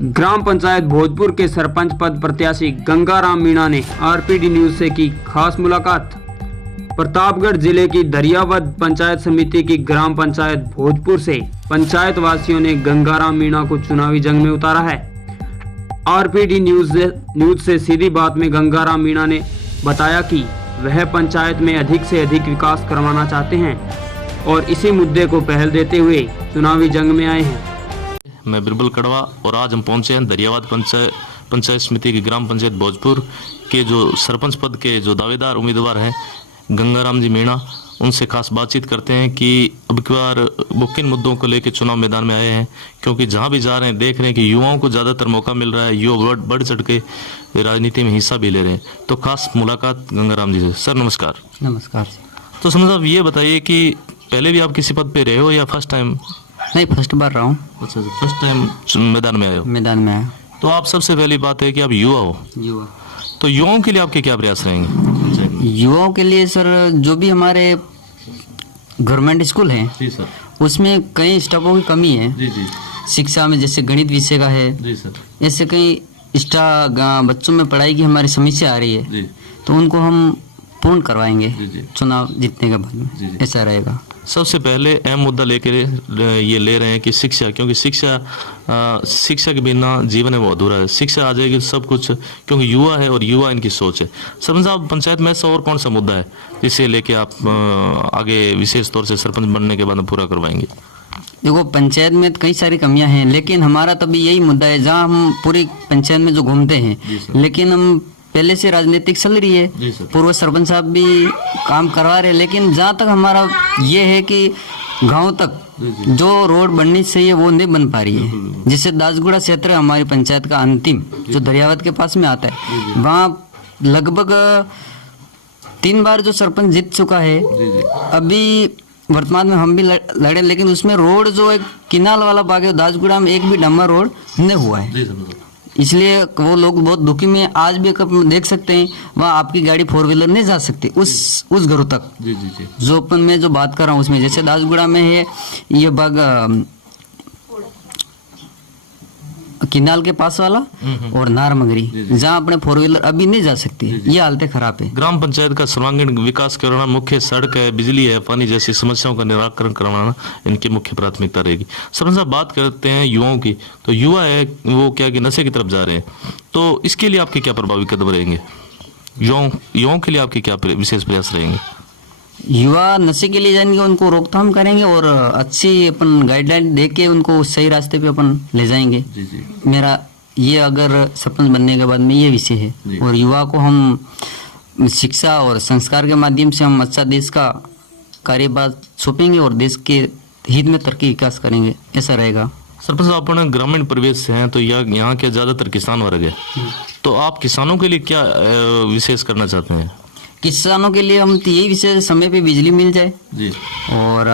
ग्राम पंचायत भोजपुर के सरपंच पद प्रत्याशी गंगाराम मीणा ने आरपीडी न्यूज से की खास मुलाकात। प्रतापगढ़ जिले की दरियावद पंचायत समिति की ग्राम पंचायत भोजपुर से पंचायत वासियों ने गंगाराम मीणा को चुनावी जंग में उतारा है। आरपीडी न्यूज से सीधी बात में गंगाराम मीणा ने बताया कि वह पंचायत में अधिक से अधिक विकास करवाना चाहते हैं और इसी मुद्दे को पहल देते हुए चुनावी जंग में आए हैं। मैं बिरबल कड़वा और आज हम पहुंचे हैं दरियावद पंचायत समिति की ग्राम पंचायत भोजपुर के जो सरपंच पद के जो दावेदार उम्मीदवार हैं गंगाराम जी मीणा, उनसे खास बातचीत करते हैं कि अब की बार वो किन मुद्दों को लेकर चुनाव मैदान में आए हैं, क्योंकि जहां भी जा रहे हैं देख रहे हैं कि युवाओं को ज़्यादातर मौका मिल रहा है, युवा बढ़ चढ़ के राजनीति में हिस्सा भी ले रहे हैं। तो खास मुलाकात गंगाराम जी से। सर नमस्कार। नमस्कार। तो समझ आप ये बताइए कि पहले भी आप किसी पद पे रहे हो या फर्स्ट टाइम? नहीं, फर्स्ट बार रहा हूँ। अच्छा, फर्स्ट टाइम मैदान में आए हो? मैदान में आया। तो आप सबसे पहली बात है कि आप युवा हो। युवा तो युवाओं के लिए आपके क्या प्रयास रहेंगे? युवाओं के लिए सर, जो भी हमारे गवर्नमेंट स्कूल हैं जी सर, उसमें कई स्टाफों की कमी है। जी जी शिक्षा में जैसे गणित विषय का है, जी सर, ऐसे कई बच्चों में पढ़ाई की हमारी समस्या आ रही है, जी तो उनको हम पूर्ण करवाएंगे जी जी चुनाव जीतने के बाद जी, में। जी। ऐसा रहेगा। सबसे पहले अहम मुद्दा लेकर ये ले रहे हैं कि शिक्षा, क्योंकि शिक्षा के बिना जीवन है वो अधूरा है। शिक्षा आ जाएगी सब कुछ, क्योंकि युवा है और युवा इनकी सोच है। सरपंच साहब, पंचायत में ऐसा और कौन सा मुद्दा है जिसे लेके आप आगे विशेष तौर से सरपंच बनने के बाद पूरा करवाएंगे? देखो, पंचायत में कई सारी कमियां हैं, लेकिन हमारा तभी यही मुद्दा है जहां हम पूरी पंचायत में जो घूमते हैं, लेकिन हम पहले से राजनीतिक चल रही है, पूर्व सरपंच साहब भी काम करवा रहे हैं, लेकिन जहाँ तक हमारा ये है कि गांव तक जो रोड बननी चाहिए वो नहीं बन पा रही है। जैसे दासगुड़ा क्षेत्र हमारी पंचायत का अंतिम जो दरियावद के पास में आता है, वहाँ लगभग 3 बार जो सरपंच जीत चुका है। अभी वर्तमान में हम भी लड़े, लेकिन उसमें रोड जो एक किनाल वाला भाग है दासगुड़ा में, एक भी डामर रोड नहीं हुआ है, इसलिए वो लोग बहुत दुखी में। आज भी देख सकते हैं वहाँ आपकी गाड़ी 4 व्हीलर नहीं जा सकती उस घरों तक। जी जी जी। जो अपन मैं जो बात कर रहा हूँ उसमें जैसे दासगुड़ा में है ये बाग किनाल के पास वाला और नारमगरी, जहाँ अपने 4 व्हीलर अभी नहीं जा सकती, ये हालतें खराब है। ग्राम पंचायत का सर्वांगीण विकास करवाना, मुख्य सड़क है, बिजली है, पानी जैसी समस्याओं का निराकरण करवाना इनकी मुख्य प्राथमिकता रहेगी। सरपंच साहब, बात करते हैं युवाओं की, तो युवा है वो क्या कि नशे की तरफ जा रहे हैं, तो इसके लिए आपके क्या प्रभावी कदम रहेंगे? युवाओं के लिए आपके क्या विशेष प्रयास रहेंगे? युवा नशे के लिए जाएंगे, उनको रोकथाम करेंगे और अच्छी अपन गाइडलाइन दे के उनको सही रास्ते पे अपन ले जाएंगे। जी जी। मेरा ये अगर सरपंच बनने के बाद में ये विषय है, और युवा को हम शिक्षा और संस्कार के माध्यम से हम अच्छा देश का कार्यभार सौंपेंगे और देश के हित में तरक्की विकास करेंगे, ऐसा रहेगा। सरपंच साहब, अपन ग्रामीण परिवेश से हैं, तो यहाँ के ज्यादातर किसान वर्ग है, तो आप किसानों के लिए क्या विशेष करना चाहते हैं? किसानों के लिए हम तो यही विषय, समय पे बिजली मिल जाए जी, और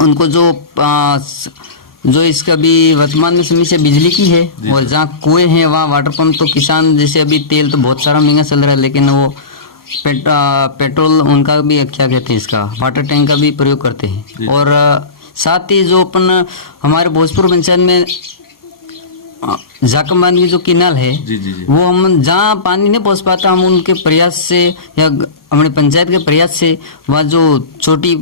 उनको जो इसका भी वर्तमान में समस्या बिजली की है, और जहाँ कुएं हैं वहाँ वाटर पंप, तो किसान जैसे अभी तेल तो बहुत सारा महंगा चल रहा है, लेकिन वो पेट्रोल उनका भी क्या कहते हैं इसका वाटर टैंक का भी प्रयोग करते हैं। और साथ ही जो अपन हमारे भोजपुर पंचायत में जाकमान की जो किनाल है, जी जी जी, वो हम जहाँ पानी नहीं पहुँच पाता, हम उनके प्रयास से या हमारे पंचायत के प्रयास से वहाँ जो छोटी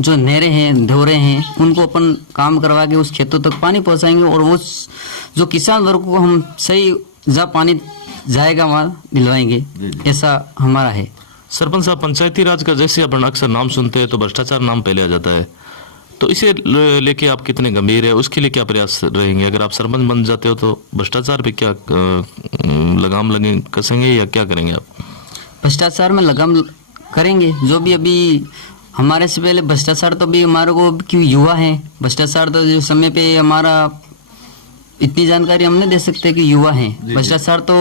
जो नहरें हैं, धोरे हैं, उनको अपन काम करवा के उस खेतों तक पानी पहुँचाएंगे, और वो जो किसान वर्ग को हम सही जहाँ पानी जाएगा वहाँ दिलवाएंगे, ऐसा हमारा है। सरपंच साहब, पंचायती राज का जैसे अपन अक्सर नाम सुनते हैं तो भ्रष्टाचार नाम पहले आ जाता है, तो इसे लेके आप कितने गंभीर है, उसके लिए क्या प्रयास रहेंगे? अगर आप सरपंच बन जाते हो तो भ्रष्टाचार पे क्या लगाम कसेंगे या क्या करेंगे आप? भ्रष्टाचार में लगाम करेंगे। जो भी अभी हमारे से पहले भ्रष्टाचार, तो अभी हमारे को क्यों युवा है, भ्रष्टाचार तो जो समय पे हमारा इतनी जानकारी हम नहीं दे सकते कि युवा हैं। भ्रष्टाचार तो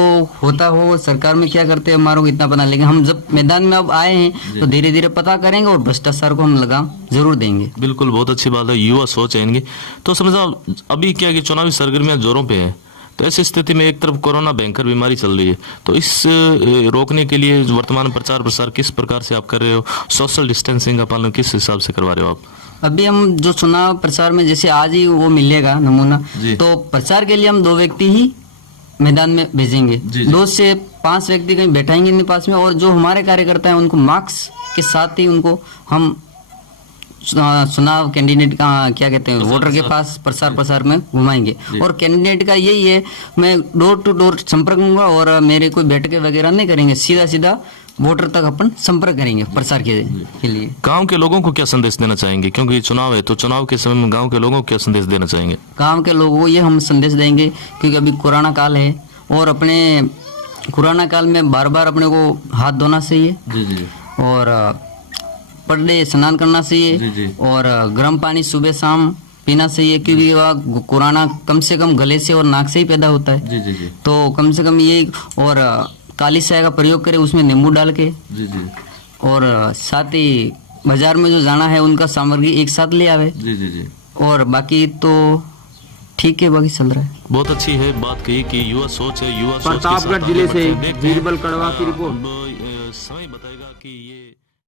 होता हो, सरकार में क्या करते हैं हमारे को इतना पता, लेकिन हम जब मैदान में अब आए हैं तो धीरे धीरे पता करेंगे और भ्रष्टाचार को हम लगाम जरूर देंगे। बिल्कुल, बहुत अच्छी बात है, युवा सोच है इनकी। तो समझा अभी क्या कि चुनावी सरगर्मियां जोरों पे है, तो ऐसी स्थिति में एक तरफ कोरोना भयंकर बीमारी चल रही है, तो इस रोकने के लिए वर्तमान प्रचार प्रसार किस प्रकार से आप कर रहे हो? सोशल डिस्टेंसिंग का पालन किस हिसाब से करवा रहे हो आप? अभी हम जो चुनाव प्रचार में जैसे आज ही वो मिलेगा नमूना, जी। तो प्रचार के लिए हम 2 व्यक्ति ही मैदान में भेजेंगे। जी। 2 से 5 व्यक्ति कहीं बैठाएंगे इनके पास में, और जो हमारे कार्यकर्ता हैं उनको मार्क्स के साथ ही उनको हम चुनाव कैंडिडेट का क्या कहते हैं वोटर के पास प्रसार में घुमाएंगे। और कैंडिडेट का यही है, मैं डोर टू डोर संपर्क करूंगा और मेरे कोई बैठकें वगैरह नहीं करेंगे, सीधा वोटर तक अपन संपर्क करेंगे प्रचार के लिए। गांव के लोगों को क्या संदेश देना चाहेंगे, क्योंकि चुनाव है तो चुनाव के समय में गांव के लोगों को क्या संदेश देना चाहेंगे? गांव के लोगों को ये हम संदेश देंगे क्योंकि अभी कोरोना काल है और अपने कोरोना काल में बार अपने को हाथ धोना चाहिए। जी। और पर डे स्नान करना चाहिए। जी। और गर्म पानी सुबह शाम पीना चाहिए, क्योंकि वह कोरोना कम से कम गले से और नाक से ही पैदा होता है। जी। तो कम से कम ये, और काली चाय का प्रयोग करें उसमें नींबू डाल के। जी। और साथ ही बाजार में जो जाना है उनका सामग्री एक साथ ले आवे। जी। और बाकी तो ठीक है, बाकी चल रहा है। बहुत अच्छी है बात कही कि युवा सोच है, युवा सोच के साथ प्रतापगढ़ आगे जिले बढ़ते से हैं। देखते हैं, बीरबल कड़वा की रिपोर्ट। समय बताएगा कि ये